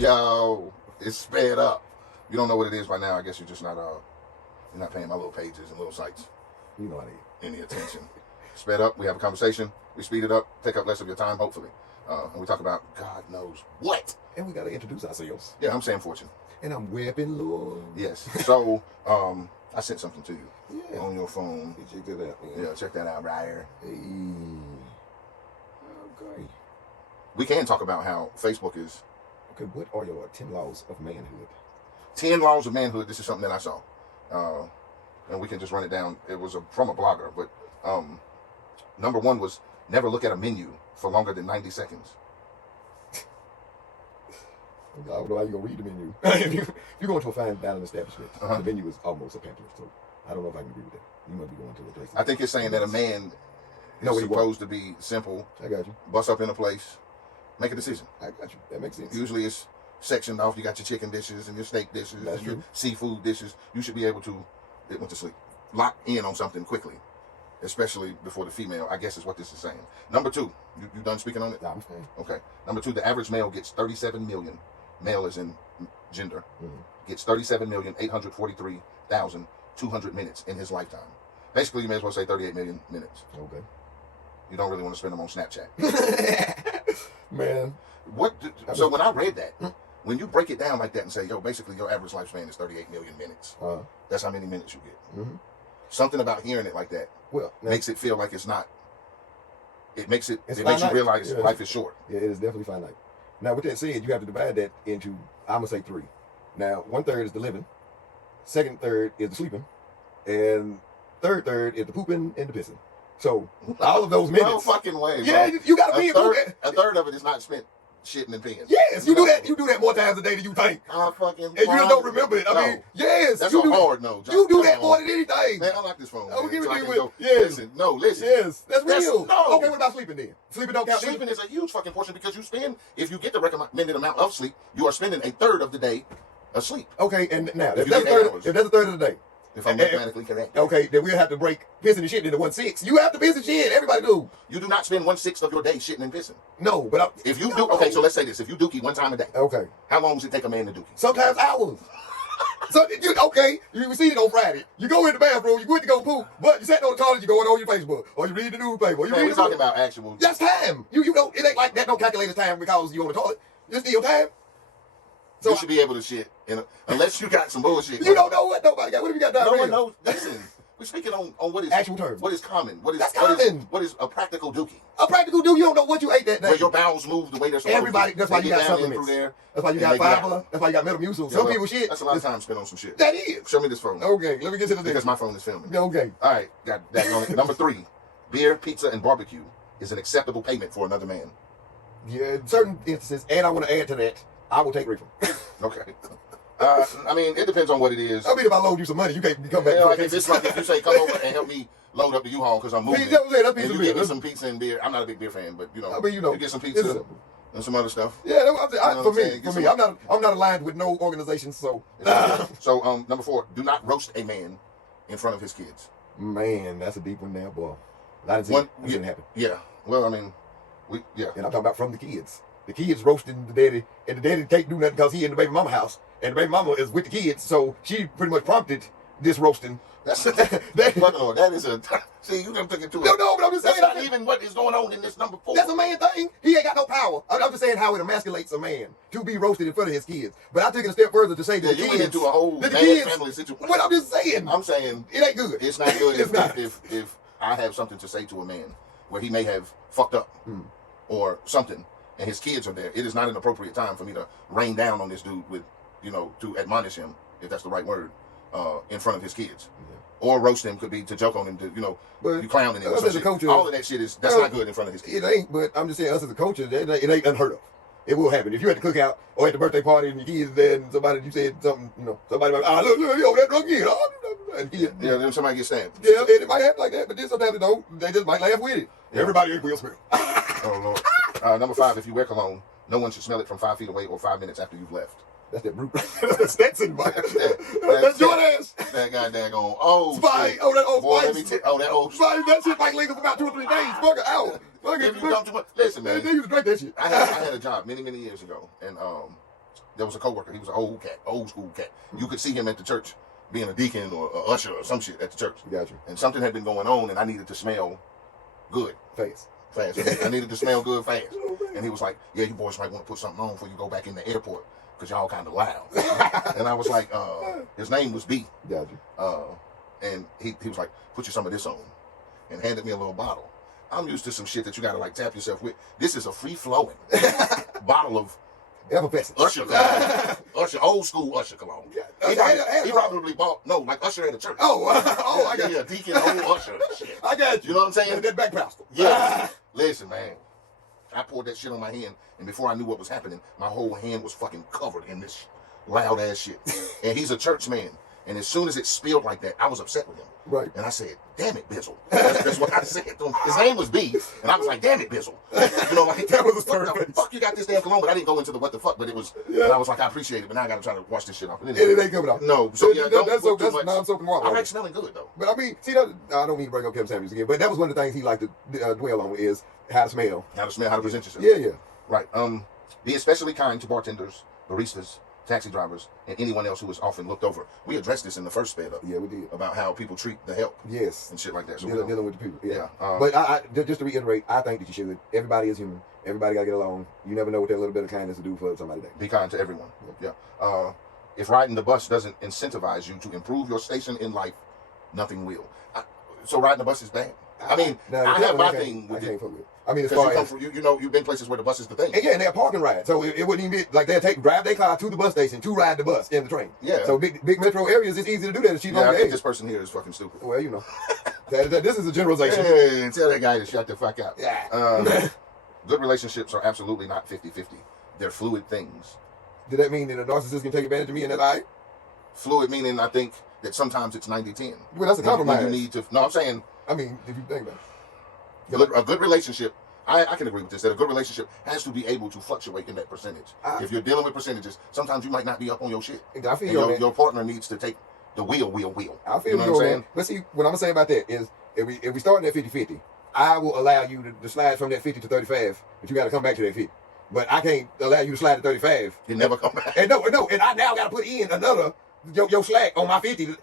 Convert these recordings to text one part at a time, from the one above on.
Yo, it's sped up. You don't know what it is right now. I guess you're just not you're not paying my little pages and little sites You know how they any attention. Sped up. We have a conversation. We speed it up. Take up less of your time, hopefully. And we talk about God knows what. And we got to introduce ourselves. Yeah, I'm Sam Fortune. And I'm Weapon Lord. Yes. So, I sent something to you Yeah. on your phone. You check that out, man. Yeah, check that out right here. Hey. Okay. We can talk about how Facebook is Okay, what are your 10 laws of manhood? 10 laws of manhood. This is something that I saw. And we can just run it down. It was from a blogger, but number 1 was never look at a menu for longer than 90 seconds. I don't know how you're going to read the menu. if you go into a fine dining establishment, the menu is almost a pamphlet, so I don't know if I can agree with that. You might be going to a place. I think it's saying that a man is supposed to be simple. I got you. Bust up in a place, make a decision. I got you. That makes sense. Usually it's sectioned off. You got your chicken dishes and your steak dishes and your seafood dishes. You should be able to, it went to sleep, lock in on something quickly, especially before the female, I guess is what this is saying. Number 2, you done speaking on it? Yeah, I'm fine. Okay. Number 2, the average male gets 37 million. Male is in gender. Gets 37,843,200 minutes in his lifetime. Basically, you may as well say 38 million minutes. Okay. You don't really want to spend them on Snapchat. Man. So when I read that, when you break it down like that and say, yo, basically your average lifespan is 38 million minutes. That's how many minutes you get. Something about hearing it like that makes it feel like it's not. It makes you realize life is short. Yeah, it is definitely finite. Now, with that said, you have to divide that into, I'm going to say 3. Now, 1/3 is the living, 2/3 is the sleeping, and 3rd is the pooping and the pissing. So, all of those minutes. No fucking way, yeah, bro. you got to be a third of it is not spent shitting and peeing. Yes, you do that. You do that more times a day than you think. I fucking. And you just don't remember it. I mean, yes. That's you a hard no. You do that more than anything. Man, I like this phone. I will give it to you with. Yes. Listen. Yes, that's real. No. Okay, what about sleeping then? Sleeping don't count. Sleeping is a huge fucking portion because you spend, if you get the recommended amount of sleep, you are spending 1/3 of the day asleep. Okay, and now, if that's a third of the day. If I'm mathematically correct. Okay, then we'll have to break pissing and shitting into 1/6. You have to piss and shit. Everybody do. You do not spend 1/6 of your day shitting and pissing. No, but if you do, okay, so let's say this: if you dookie one time a day, okay, how long does it take a man to dookie? Sometimes hours. So you see it on Friday. You go in the bathroom, you went to go poop, but you sat on the toilet, you going on your Facebook, or you read the newspaper, or you read. We're talking about actual. That's time. You don't. It ain't like that. Don't calculate the time because you on the toilet. It's still time. So you should be able to shit, unless you got some bullshit. You don't know what nobody got. What have you got done? No one knows. Listen, we're speaking on what is actual terms. What is common? That's common. What is a practical dookie? A practical dookie. You don't know what you ate that day. Where your bowels move the way they're supposed Everybody. to. That's why you got supplements. That's why you got fiber. That's why you got Metamucil. Some people shit. That's a lot of time spent on some shit. That is. Show me this phone. Okay, let me get to the because my phone is filming. Okay. All right, got that going. Number 3, beer, pizza, and barbecue is an acceptable payment for another man. Yeah, in certain instances, and I want to add to that, I will take refund. Okay. I mean, it depends on what it is. I mean, if I load you some money, you can't come back. Yeah, like if it's like if you say come over and help me load up the U-Haul because I'm moving, and you get me some pizza and beer. I'm not a big beer fan, but you get some pizza and some other stuff. Yeah, for me, I'm not aligned with no organization, so. So number 4, do not roast a man in front of his kids. Man, that's a deep one there, boy. I didn't see it happen. Yeah, well, I mean, and I'm talking about from the kids. The kids roasting the daddy, and the daddy can't do nothing because he in the baby mama house, and the baby mama is with the kids, so she pretty much prompted this roasting. That is a. See, you done took it to No, but I'm just saying. That's not even what is going on in this number 4. That's a man thing. He ain't got no power. I'm just saying how it emasculates a man to be roasted in front of his kids. But I took it a step further to say that the you kids. went into a whole bad family situation. What I'm just saying. I'm saying it ain't good. It's not good if if I have something to say to a man where he may have fucked up or something, and his kids are there. It is not an appropriate time for me to rain down on this dude with, to admonish him, if that's the right word, in front of his kids. Yeah. Or roast him could be to joke on him, you clowning him. Us as a culture, all of that shit that's not good in front of his kids. It ain't, but I'm just saying, us as a culture, it ain't unheard of. It will happen. If you at the cookout or at the birthday party and your kids there and you said something, somebody might, look, that drunk kid. Then somebody gets stabbed. Yeah, it might happen like that, but then sometimes it don't. They just might laugh with it. Yeah. Everybody ain't real smell. Oh, Lord. Number 5, if you wear cologne, no one should smell it from 5 feet away or 5 minutes after you've left. That's that brute. That's Stetson, boy. That's your ass. That guy there going, oh, Spy. Oh, that old Spice. That old Spy. That shit might linger for about 2 or 3 days. Fuck it out. If you dump too much. Listen, man. They used to drink that shit. I had a job many, many years ago, and there was a coworker. He was an old school cat. You could see him at the church being a deacon or a usher or some shit at the church. Gotcha. And something had been going on, and I needed to smell good. Fast. I needed to smell good fast. And he was like, yeah, you boys might want to put something on before you go back in the airport because y'all kind of loud. And I was like, his name was B. Gotcha. And he was like, put you some of this on, and handed me a little bottle. I'm used to some shit that you got to like tap yourself with. This is a free-flowing bottle of Effervescence. Usher cologne. Usher, old school Usher cologne. He probably bought, no, like Usher at a church. I got yeah, Deacon, old Usher. Shit. I got You know what I'm saying? That back pastel. Yeah. Listen, man. I poured that shit on my hand, and before I knew what was happening, my whole hand was fucking covered in this loud ass shit. And he's a church man. And as soon as it spilled like that, I was upset with him. Right. And I said, damn it, Bizzle. That's what I said to him. His name was B. And I was like, damn it, Bizzle. You know, like, That was what the fuck you got this damn cologne? But I didn't go into the what the fuck, but it was, and I was like, I appreciate it, but now I got to try to wash this shit off. And it ain't coming out. No. So, yeah, that's non-soaking water. I like smelling good, though. But I mean, see, I don't mean to bring up Kevin Samuels again, but that was one of the things he liked to dwell on is how to smell. How to smell, how to present yourself. Yeah. Right. Be especially kind to bartenders, baristas, taxi drivers, and anyone else who is often looked over. We addressed this in the first Sped up. Yeah, we did. About how people treat the help. Yes. And shit like that. So dealing with the people. Yeah. But I just to reiterate, I think that you should. Everybody is human. Everybody got to get along. You never know what that little bit of kindness will do for somebody. Be kind to everyone. Yeah. If riding the bus doesn't incentivize you to improve your station in life, nothing will. So riding the bus is bad. I mean, I have my thing with it. I mean, as far as you know, you've been places where the bus is the thing. And yeah, and they're parking rides, so it wouldn't even be like they'll drive their car to the bus station to ride the bus in the train. Yeah. So big metro areas, it's easy to do that. If she's I think this person here is fucking stupid. Well, you know, this is a generalization. Hey, tell that guy to shut the fuck up. Yeah. Good relationships are absolutely not 50-50. They're fluid things. Did that mean that a narcissist can take advantage of me in that eye? Fluid meaning I think that sometimes it's 90-10. Well, that's a compromise. You need to. No, I'm saying. I mean, if you think about it. A good relationship, I can agree with this, that a good relationship has to be able to fluctuate in that percentage. If you're dealing with percentage, sometimes you might not be up on your shit. I feel and your partner needs to take the wheel. I feel you know what I'm saying? But see, what I'm going to say about that is, if we start at 50-50, I will allow you to slide from that 50 to 35, but you got to come back to that 50. But I can't allow you to slide to 35. You never come back. And no, and I now got to put in another, your slack on my 50.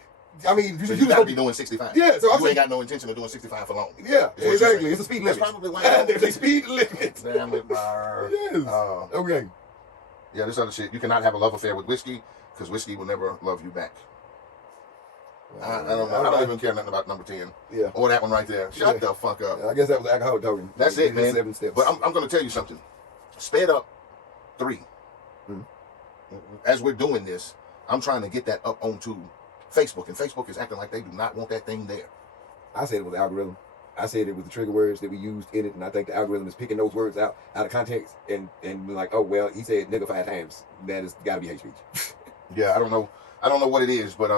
I mean, so you got to be doing 65. Yeah, so you ain't got no intention of doing 65 for long. Yeah, exactly. It's a speed limit. That's probably why there's a speed limit. Damn it, bar. Yes. Okay. Yeah, this other shit. You cannot have a love affair with whiskey because whiskey will never love you back. I don't know. I don't even care nothing about number 10. Yeah. Or that one right there. Shut the fuck up. I guess that was alcoholic token. That's it, man. 7 steps. But I'm going to tell you something. Sped up 3. As we're doing this, I'm trying to get that up onto Facebook, and Facebook is acting like they do not want that thing there. I said it was the algorithm. I said it was the trigger words that we used in it, and I think the algorithm is picking those words out of context and like, oh well, he said nigga 5 times. That has got to be hate speech. Yeah, I don't know what it is, but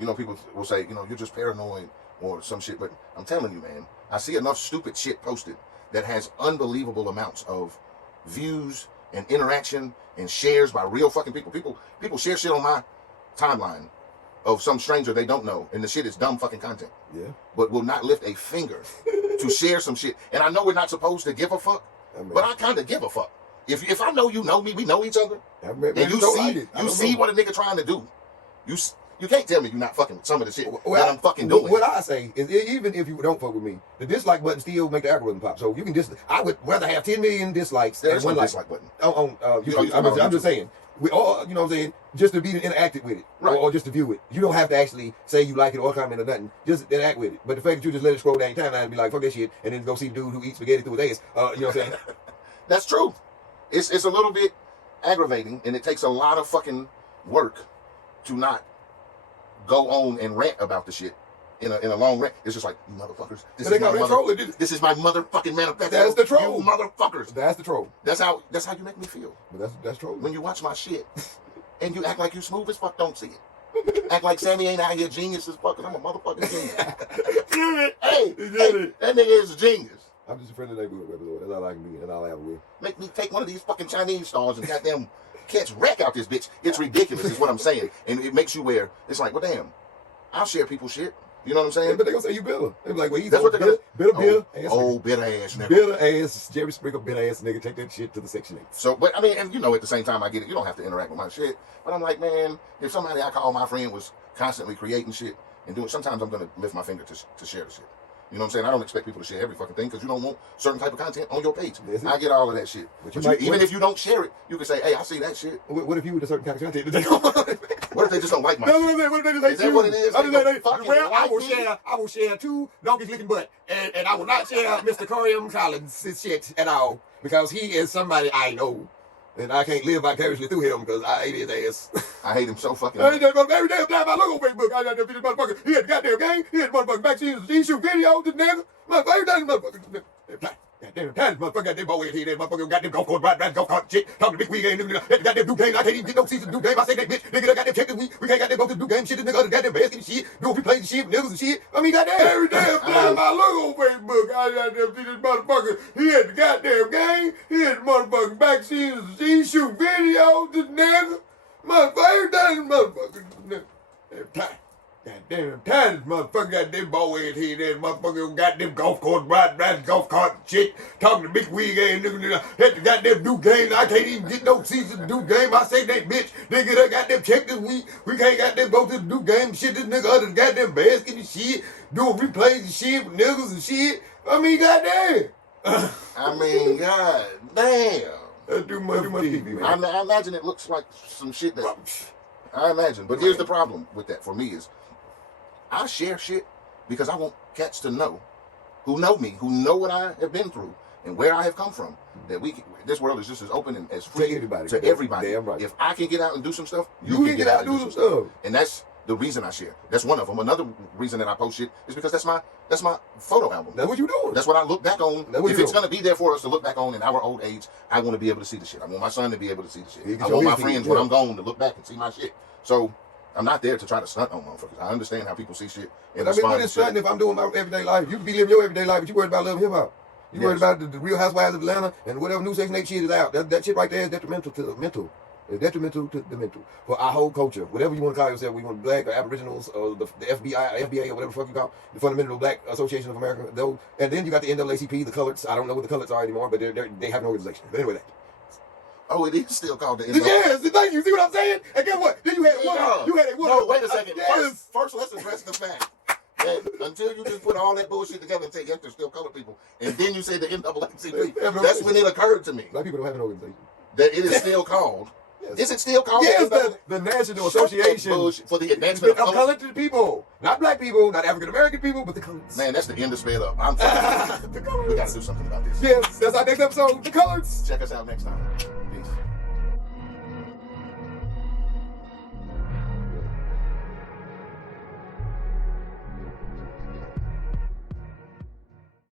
you know, people will say, you know, you're just paranoid or some shit. But I'm telling you, man, I see enough stupid shit posted that has unbelievable amounts of views and interaction and shares by real fucking people. People share shit on my timeline of some stranger they don't know, and the shit is dumb fucking content. Yeah. But will not lift a finger to share some shit. And I know we're not supposed to give a fuck, but I kind of give a fuck. If I know you know me, we know each other, and you see what a nigga trying to do, you can't tell me you're not fucking with some of the shit that I'm fucking doing. What I say is, even if you don't fuck with me, the dislike button still make the algorithm pop. So you can I would rather have 10 million dislikes than one dislike button. I'm just saying. We all, you know what I'm saying, just to be interacted with it, right. or just to view it. You don't have to actually say you like it or comment or nothing. Just interact with it. But the fact that you just let it scroll down your timeline and be like, fuck that shit, and then go see the dude who eats spaghetti through his ass, you know what I'm saying? That's true. It's a little bit aggravating, and it takes a lot of fucking work to not go on and rant about the shit in a long rant. It's just like, you motherfuckers. This is my motherfucking manifesto. That's the troll. You motherfuckers. That's the troll. That's how you make me feel. But that's troll. When you watch my shit and you act like you smooth as fuck, don't see it. Act like Sammy ain't out here genius as fuck, 'cause I'm a motherfucking genius. hey, that nigga is a genius. I'm just a friend of the neighborhood, Lord. That's all I can be, and all I ever will. Make me take one of these fucking Chinese stars and goddamn catch wreck out this bitch. It's ridiculous, is what I'm saying. And it makes you it's like, well, damn, I'll share people's shit. You know what I'm saying? But they gonna say you bitter. They be like, well, he's That's what they're gonna. bitter ass Oh, nigga. bitter ass nigga. Bitter ass Jerry Springer, bitter ass nigga. Take that shit to the Section 8. So, but I mean, and you know, at the same time, I get it. You don't have to interact with my shit. But I'm like, man, if somebody I call my friend was constantly creating shit and doing, sometimes I'm gonna lift my finger to share the shit. You know what I'm saying? I don't expect people to share every fucking thing because you don't want certain type of content on your page. I get all of that shit. But even if you don't share it, you can say, hey, I see that shit. What if you with a certain kind of content? What if they just don't like my shit? What if they just Is that what it is? I will share 2 donkeys licking butt. And I will not share Mr. Corium Collins' shit at all. Because he is somebody I know. And I can't live vicariously through him because I hate his ass. I hate him so fucking much. much. Every damn time I look on Facebook, I got this motherfucker. He had the goddamn gang. He had the motherfucking vaccines. He shoot videos, this nigga. Motherfucker, that motherfucker. Goddamn, that motherfucker got them boy head, that motherfucker got them golf course, ride golf cart shit. Talking to big weed game, that goddamn do game. I can't even get no season do game. I say that bitch, nigga, got them check this week. We can't got them go to do game shit. This nigga other goddamn basket and shit. Do we play the shit, niggas and shit. I mean, goddamn, every damn time I look on Facebook, I goddamn see this motherfucker. He had the goddamn gang. He had the motherfucking vaccines. He shoot videos, this nigga. Motherfucker, that motherfucker. Every time. Goddamn times, motherfucker got them boy head here, that motherfucker got them golf course, ride golf cart shit, talking to big wig ass nigga, had the goddamn do game, I can't even get no season to do game, I say that bitch, nigga, they got them check this week, we can't got them go to the do game shit, this nigga other than goddamn basket and shit, doing replays and shit with niggas and shit, I mean, goddamn. I mean, goddamn. That's too much TV, man. I imagine it looks like some shit that, I imagine, but here's the problem with that for me is, I share shit because I want cats to know, who know me, who know what I have been through and where I have come from. That this world is just as open and as free to everybody. Damn right. If I can get out and do some stuff, you can get out and do some stuff. And that's the reason I share. That's one of them. Another reason that I post shit is because that's my photo album. That's what you doing. That's what I look back on. If it's gonna be there for us to look back on in our old age, I want to be able to see the shit. I want my son to be able to see the shit. I want my friends when I'm gone to look back and see my shit. So I'm not there to try to stunt on motherfuckers. I understand how people see shit. And I mean, what is stunting if I'm doing my everyday life? You can be living your everyday life, but you worried about loving hip hop. You worried about the Real Housewives of Atlanta and whatever new Section 8 shit is out. That shit right there is detrimental to the mental. It's detrimental to the mental. For our whole culture. Whatever you want to call yourself, we want black or aboriginals or the FBI, FBA or whatever the fuck you call the Fundamental Black Association of America. Those, and then you got the NAACP, the Coloreds. I don't know what the Coloreds are anymore, but they have an organization. But anyway, that. Oh, it is still called the NAACP. Yes, thank you. See what I'm saying? And guess what? Then you had one. You had one. No, wait a second. Yes. First, let's address the fact that until you just put all that bullshit together and say, yes, there's still colored people, and then you say the NAACP, that's when it occurred to me. Black people don't have an organization. That it is still called. Yes. Is it still called? Yes, the National Association for the Advancement of Colored people. Not black people, not African American people, but the coloreds. Man, that's the end of Sped Up. I'm fucking. We got to do something about this. Yes, that's our next episode. The coloreds. Check us out next time.